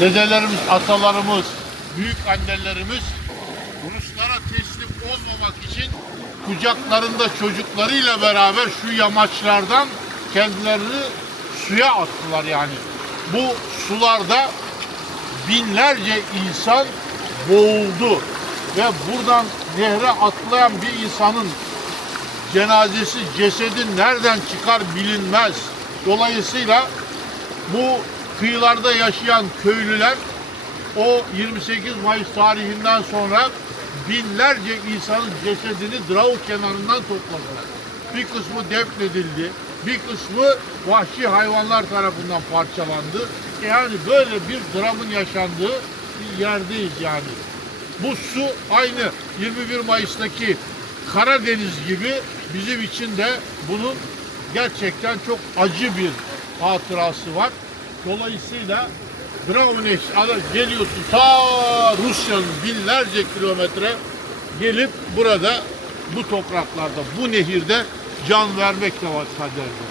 Dedelerimiz, atalarımız, büyük annelerimiz Ruslara teslim olmamak için kucaklarında çocuklarıyla beraber şu yamaçlardan kendilerini suya attılar yani. Bu sularda binlerce insan boğuldu ve buradan nehre atlayan bir insanın cenazesi, cesedi nereden çıkar bilinmez. Dolayısıyla bu kıyılarda yaşayan köylüler o 28 Mayıs tarihinden sonra binlerce insanın cesedini Drau kenarından topladılar. Bir kısmı defnedildi, bir kısmı vahşi hayvanlar tarafından parçalandı. Yani böyle bir dramın yaşandığı bir yerdeyiz yani. Bu su aynı 21 Mayıs'taki Karadeniz gibi bizim için de bunun gerçekten çok acı bir hatırası var. Dolayısıyla Drauneş geliyorsun ta Rusya'nın binlerce kilometre gelip burada bu topraklarda, bu nehirde can vermek de var kaderde.